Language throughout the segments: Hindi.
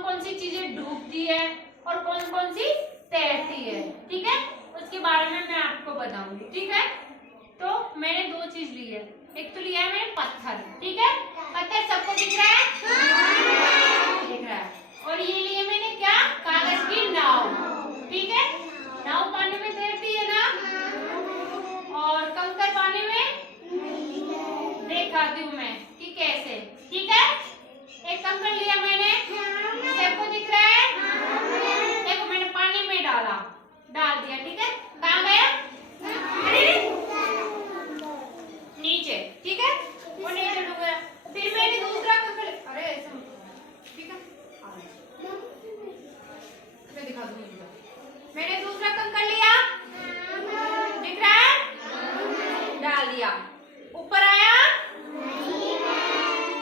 कौन कौन सी चीजें डूबती है और कौन कौन सी तैरती है, ठीक है, उसके बारे में मैं आपको बताऊंगी, ठीक है। तो मैंने दो चीज ली है, एक तो लिया है मैंने पत्थर, ठीक है, पत्थर सबको दिख रहा है, दिख रहा है। और ये लिए मैंने क्या, कागज की नाव, ठीक है, नाव पानी में तैरती है ना, और कंकर पानी में दिखाती हूँ मैं कि कैसे, ठीक है। एक कंकर लिया मैंने, सबको दिख रहा है, देखो मैंने पानी में डाल दिया, ठीक है, कहाँ गया, नीचे, ठीक है, वो नीचे डूब गया। फिर मैंने दूसरा कंकर, अरे ऐसा ठीक है, मैं दिखा दूंगी, मैंने दूसरा कंकर लिया, दिख रहा है, डाल दिया, ऊपर आया,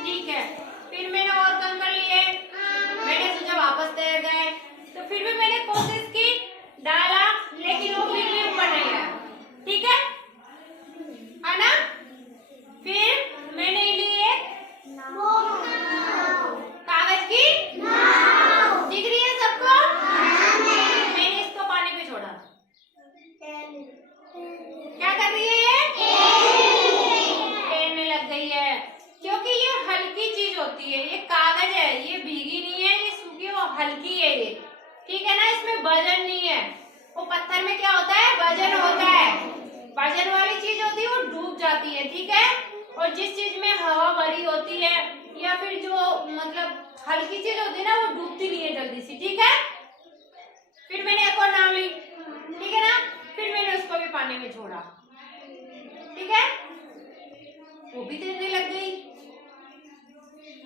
ठीक है। फिर मैंने और कंकर लिए, मैंने सोचा वापस तैर गए, तो फिर भी मैंने कोशिश की, डाला, लेकिन वो फिर भी ऊपर नहीं आया, ठीक है ना। फिर मैंने लिए कागज की नाव, दिख रही है सबको, मैंने इसको पानी में छोड़ा, क्या कर रही है ये, तैरने लग गई है, क्योंकि ये हल्की चीज होती है, ये कागज है, ये भीगी नहीं है, ये सूखी और हल्की है ये, ठीक है ना, इसमें वजन नहीं है। वो पत्थर में क्या होता है, वजन होता है, वजन वाली चीज होती है वो डूब जाती है, ठीक है। और जिस चीज में हवा भरी होती है या फिर जो मतलब हल्की चीज होती है ना, वो डूबती नहीं है जल्दी से, ठीक है। फिर मैंने एक और नाव ली, ठीक है ना, फिर मैंने उसको भी पानी में छोड़ा, ठीक है, वो भी तैरने लग गई।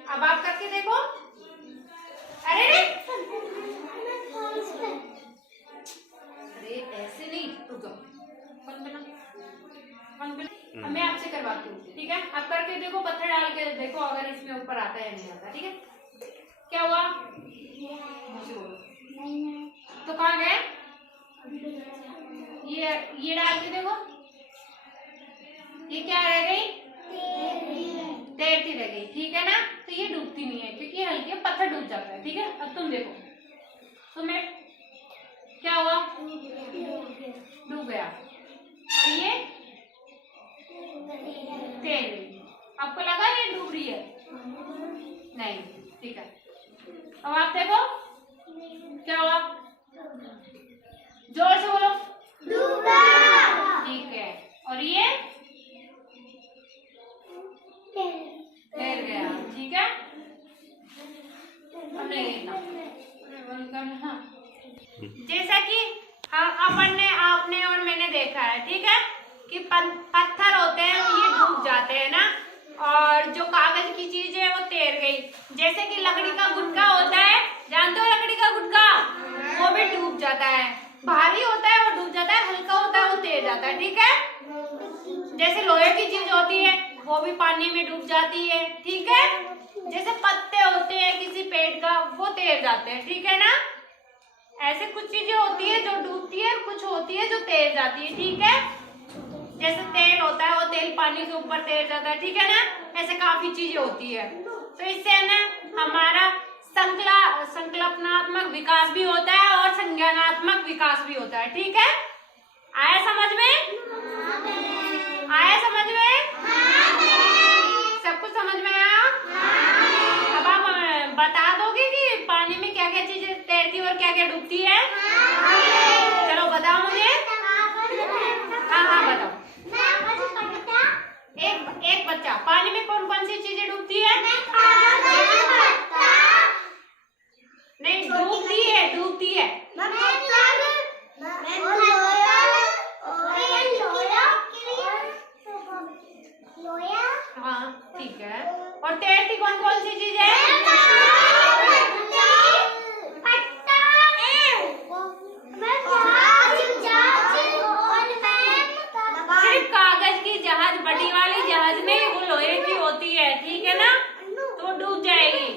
अब आप करके देखो, अरे अरे ऐसे नहीं, रुको, कौन बना, अब मैं आपसे करवाती हूँ, ठीक है, आप करके देखो, पत्थर डाल के देखो अगर इसमें ऊपर आता है या नहीं आता, ठीक है। क्या हुआ, तो कहाँ गए, ये डाल के देखो, ये क्या रह गई, तैरती रह गई, ठीक है ना, तो ये डूबती नहीं है क्योंकि हल्की है, पत्थर डूब जाता है, ठीक है। अब तुम देखो, तुम्हें क्या हुआ, डूब गया, और ये तैर गई, आपको लगा ये डूब रही है, नहीं, ठीक है। अब आप देखो क्या हुआ, जोर से बोलो, डूबा, ठीक है, और ये तैर गया, ठीक है। अब नहीं गिरना, जैसा कि आपने और मैंने देखा है, ठीक है, कि पत्थर होते हैं ये डूब जाते हैं ना, और जो कागज की चीज है वो तैर गई। जैसे कि लकड़ी का गुटका होता है, जानते हो लकड़ी का गुटका, वो भी डूब जाता है, भारी होता है वो डूब जाता है, हल्का होता है वो तैर जाता है, ठीक है। जैसे लोहे की चीज होती है वो भी पानी में डूब जाती है, ठीक है। जैसे पत्ते होते हैं किसी पेड़ का, वो तैर जाते हैं, ठीक है ना। ऐसे कुछ चीजें होती है जो डूबती है, कुछ होती है जो तैर जाती है, ठीक है। जैसे तेल होता है, वो तेल पानी के ऊपर तैर जाता है, ठीक है ना। ऐसे काफी चीजें होती है, तो इससे ना हमारा संकल्पनात्मक विकास भी होता है और संज्ञानात्मक विकास भी होता है, ठीक है। आया समझ में, आया समझ में, सब कुछ समझ में आया। अब आप बता दोगे कि पानी में क्या क्या चीजें तैरती है और क्या क्या डूबती है, चलो बताओ मुझे, हाँ हाँ बताओ। एक बच्चा, पानी में कौन कौन सी चीजें डूबती है, नहीं डूबती है, डूबती है, हाँ ठीक है। और तैरती कौन कौन सी चीज है, सिर्फ कागज की जहाज, बड़ी वाली जहाज नहीं, वो लोहे की होती है, ठीक है ना, तो डूब जाएगी।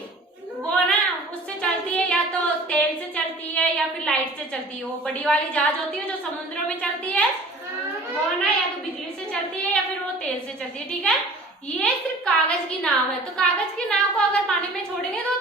वो ना उससे चलती है, या तो तेल से चलती है या फिर लाइट से चलती है। वो बड़ी वाली जहाज होती है जो समुद्रों में चलती है, वो ना या तो बिजली से चलती है या फिर वो तेल से चलती है, ठीक है। ये सिर्फ कागज की नाव है, तो कागज की नाव को अगर पानी में छोड़ेंगे तो